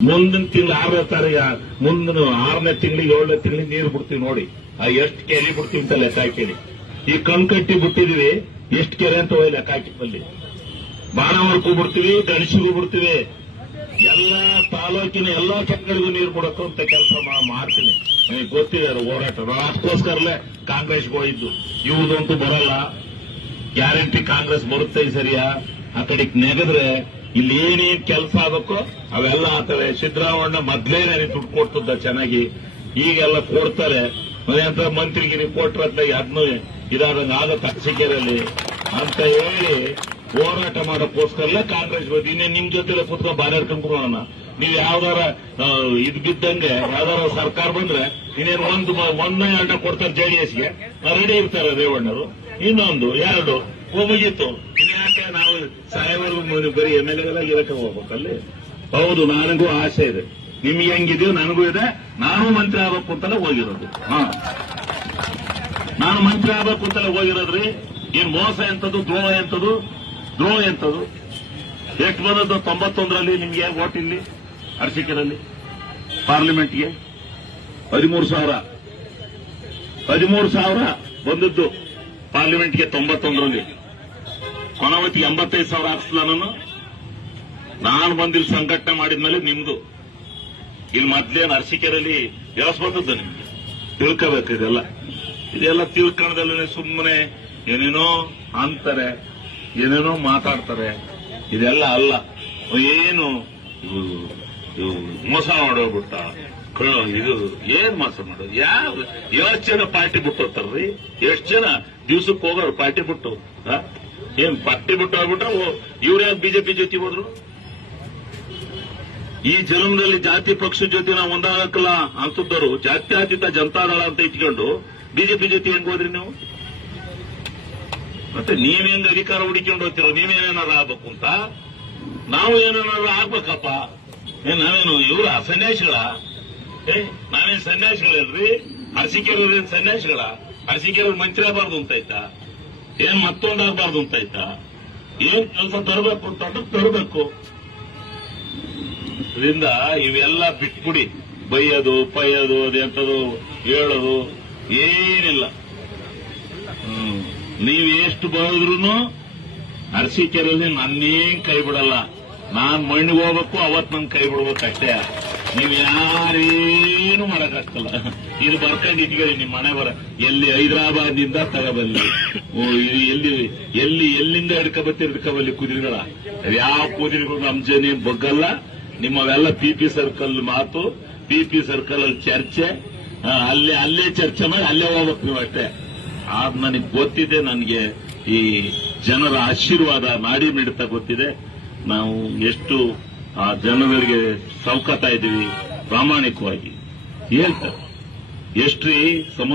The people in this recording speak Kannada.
ಮುಂದಿನ ತಿಂಗಳು 6ನೇ ತಾರೀಕು ಮುಂದಿನ 6ನೇ ತಿಂಗಳಿಗೆ 7ನೇ ತಿಂಗಳಿಗೆ ನೀರು ಬಿಡ್ತೀವಿ ನೋಡಿ. ಎಷ್ಟು ಕೆರೆ ಬಿಡ್ತೀವಿ ಅಂತ ಲೆಕ್ಕ ಹಾಕಿಡಿ. ಈ ಕಟ್ಟಿ ಬಿಟ್ಟಿದೀವಿ, ಎಷ್ಟು ಕೆರೆ ಅಂತ ಹೋಗಿ ಲೆಕ್ಕ ಹಾಕಿದಲ್ಲಿ ಬಾಣವರ್ಗೂ ಬಿಡ್ತೀವಿ, ಗಣಸಿಗೂ ಬಿಡ್ತೀವಿ, ಎಲ್ಲಾ ತಾಲೂಕಿನ ಎಲ್ಲಾ ಕೆರೆಗಳಿಗೂ ನೀರು ಬಿಡೋಕೆ ಅಂತ ಕೆಲಸ ಮಾಡ್ತೀನಿ. ನನಗೆ ಗೊತ್ತಿದೆ ಅದು ಹೋರಾಟ. ಅದಕ್ಕೋಸ್ಕರಲೇ ಕಾಂಗ್ರೆಸ್ಗೆ ಹೋಗಿದ್ದು. ಇವ್ರದಂತೂ ಬರಲ್ಲ, ಗ್ಯಾರಂಟಿ ಕಾಂಗ್ರೆಸ್ ಬರುತ್ತೆ ಈ ಸರಿಯಾ. ಆ ಕಡೆಗೆ ನೆಗೆದ್ರೆ ಇಲ್ಲಿ ಏನೇನ್ ಕೆಲಸ ಆಗಬೇಕೋ ಅವೆಲ್ಲ ಆಗ್ತವೆ. ಸಿದ್ದರಾಮಣ್ಣ ಮೊದ್ಲೇ ನನಗೆ ದುಡ್ಡು ಕೊಡ್ತಿದ್ದ ಚೆನ್ನಾಗಿ, ಈಗೆಲ್ಲ ಕೊಡ್ತಾರೆ. ಅಂತ ಮಂತ್ರಿಗೆ ಕೊಟ್ರಂತ ಅದನ್ನು ಇದಾದಂಗ ಆಗತ್ತೆ ಅಕ್ಷಿಕೆರಲ್ಲಿ ಅಂತ ಹೇಳಿ ಹೋರಾಟ ಮಾಡೋಕ್ಕೋಸ್ಕರಲೇ ಕಾಂಗ್ರೆಸ್ ಬಂದು. ಇನ್ನೇ ನಿಮ್ ಜೊತೆ ಕುತ್ಕೊಂಡು ಬಾರಾಡ್ಕೊಂಡು ಬರೋಣ. ನೀವು ಯಾವ್ದಾರ ಇದು ಬಿದ್ದಂಗೆ ಯಾವ್ದಾರ ಸರ್ಕಾರ ಬಂದ್ರೆ ಇನ್ನೇನು ಒಂದೇ ಅಂಡ ಕೊಡ್ತಾರೆ ಜೆಡಿಎಸ್ಗೆ, ರೆಡಿ ಇರ್ತಾರೆ ರೇವಣ್ಣರು. ಇನ್ನೊಂದು 2 ಮುಗೀತು. ಇನ್ಯಾಕೆ ನಾವು ಸಾಯವರೆಗೂ ಬರೀ MLA ಇರಕ್ಕೆ ಹೋಗ್ಬೇಕಲ್ಲಿ. ಹೌದು, ನನಗೂ ಆಸೆ ಇದೆ. ನಿಮ್ಗೆ ಹೆಂಗಿದೆಯೋ ನನಗೂ ಇದೆ. ನಾನು ಮಂತ್ರಿ ಆಗ್ಬೇಕು ಅಂತಲೇ ಹೋಗಿರೋದು. ನಾನು ಮಂತ್ರಿ ಆಗ್ಬೇಕು ಅಂತಲೇ ಹೋಗಿರೋದ್ರಿ. ಏನ್ ಮೋಸ ಎಂತದ್ದು, ದ್ರೋಹ ಎಂತದ್ದು. ಎಷ್ಟು ಬಂದದ್ದು 91ರಲ್ಲಿ ನಿಮ್ಗೆ ಓಟ್ ಇಲ್ಲಿ ಅರಸೀಕೆರೆಯಲ್ಲಿ ಪಾರ್ಲಿಮೆಂಟ್ಗೆ 13,000 ಬಂದದ್ದು ಪಾರ್ಲಿಮೆಂಟ್ಗೆ 91ರಲ್ಲಿ. ಕೊನವತ್ತಿ 85,000 ಹಾಕ್ಸಲ ನಾನು ಬಂದಿಲ್ಲಿ ಸಂಘಟನೆ ಮಾಡಿದ್ಮೇಲೆ ನಿಮ್ದು ಇಲ್ಲಿ ಮೊದ್ಲೇನು ಅರಸೀಕೆರೆಯಲ್ಲಿ ವ್ಯವಸ್ಥೆ ಬಂದದ್ದು ನಿಮ್ಗೆ ತಿಳ್ಕೋಬೇಕು. ಇದೆಲ್ಲ ತಿಳ್ಕೊಳ್ಳೋದಲ್ಲೇ ಸುಮ್ಮನೆ ಏನೇನೋ ಅಂತಾರೆ, ಏನೇನೋ ಮಾತಾಡ್ತಾರೆ. ಇದೆಲ್ಲ ಅಲ್ಲ. ಏನು ಮೋಸ ಮಾಡೋಗ್ಬಿಟ್ಟ, ಇದು ಏನ್ ಮೋಸ ಮಾಡೋದು? ಎಷ್ಟು ಜನ ಪಾರ್ಟಿ ಬಿಟ್ಟು ಹೋಗ್ತಾರ್ರಿ? ಎಷ್ಟು ಜನ ದಿವ್ಸಕ್ಕೆ ಹೋಗೋರು ಪಾರ್ಟಿ ಬಿಟ್ಟು? ಏನ್ ಪಾರ್ಟಿ ಬಿಟ್ಟು ಹೋಗ್ಬಿಟ್ರೆ ಇವ್ರ್ಯಾಕೆ ಬಿಜೆಪಿ ಜೊತೆ ಹೋದ್ರು? ಈ ಜನ್ಮದಲ್ಲಿ ಜಾತಿ ಪಕ್ಷ ಜೊತೆ ನಾವು ಒಂದಾಗಕ್ಕಲ್ಲ ಅನ್ಸುತ್ತವರು ಜಾತ್ಯತೀತ ಜನತಾದಳ ಅಂತ ಇಟ್ಕೊಂಡು ಬಿಜೆಪಿ ಜೊತೆ ಹೆಂಗ್ ಹೋದ್ರಿ ನೀವು? ಮತ್ತೆ ನೀವೇನ್ ಅಧಿಕಾರ ಹುಡುಕೊಂಡು ಹೋಗ್ತಿರೋ? ನೀವೇನಾರ ಆಗ್ಬೇಕು ಅಂತ ನಾವು ಏನಾರ ಆಗ್ಬೇಕಪ್ಪ. ನಾವೇನು ಇವ್ರ ಸನ್ಯಾಸಿಗಳ? ನಾವೇನ್ ಸನ್ಯಾಸಿಗಳಲ್ರಿ? ಅರಸೀಕೆರೆಯವ್ರೇನ್ ಸನ್ಯಾಸಿಗಳ? ಅರಸೀಕೆರೆಯವ್ರು ಮಂತ್ರಿ ಆಗಬಾರ್ದು ಅಂತ ಆಯ್ತಾ? ಏನ್ ಮತ್ತೊಂದಾಗಬಾರ್ದು ಅಂತ ಆಯ್ತಾ? ಏನ್ ಕೆಲಸ ತರಬೇಕು ಅಂತ ತರಬೇಕು. ಇದರಿಂದ ಇವೆಲ್ಲ ಬಿಟ್ಬಿಡಿ. ಬೈಯೋದು ಪೈಯೋದು ಅದೆಂತದು ಹೇಳೋದು ಏನಿಲ್ಲ. ನೀವು ಎಷ್ಟು ಬರೋದ್ರೂ ಅರಸೀಕೆರೆಯಲ್ಲಿ ನನ್ನೇನ್ ಕೈ ಬಿಡಲ್ಲ. ನಾನ್ ಮಣ್ಣಿಗೆ ಹೋಗ್ಬೇಕು, ಅವತ್ ನನ್ ಕೈ ಬಿಡ್ಬೇಕಷ್ಟೇ. ನೀವ್ ಯಾರೇನು ಮಾಡಕ್ಕಾಗಲ್ಲ. ಇದು ಬರ್ಕೊಂಡು ಇಟ್ಕೊಳ್ಳಿ ನಿಮ್ಮ ಮನೆ ಬರ. ಎಲ್ಲಿ ಹೈದರಾಬಾದ್ನಿಂದ ತಗೋಬಲ್ಲಿ, ಎಲ್ಲಿಂದ ಹಿಡ್ಕೊಬಲ್ಲಿ ಕುದುರೆಗಳ. ಯಾವ ಕುದುರೆಗಳು ನಮ್ ಜನ ಬಗ್ಗಲ್ಲ. ನಿಮ್ಮವೆಲ್ಲ PP ಸರ್ಕಲ್ ಮಾತು, PP ಸರ್ಕಲ್ ಅಲ್ಲಿ ಚರ್ಚೆ, ಅಲ್ಲೇ ಚರ್ಚೆ ಮಾಡಿ ಅಲ್ಲೇ ಹೋಗ್ಬೇಕು ನೀವು ಅಷ್ಟೇ. ಆದ್ ನನಗೆ ಗೊತ್ತಿದೆ. ನನಗೆ ಈ ಜನರ ಆಶೀರ್ವಾದ ನಾಡಿ ಮಿಡಿತ ಗೊತ್ತಿದೆ. ನಾವು ಎಷ್ಟು ಆ ಜನಗಳಿಗೆ ಸೌಕತಾ ಇದ್ದೀವಿ ಪ್ರಾಮಾಣಿಕವಾಗಿ ಹೇಳ್ತಾರೆ. ಎಷ್ಟ್ರಿ ಸಮುದಾಯ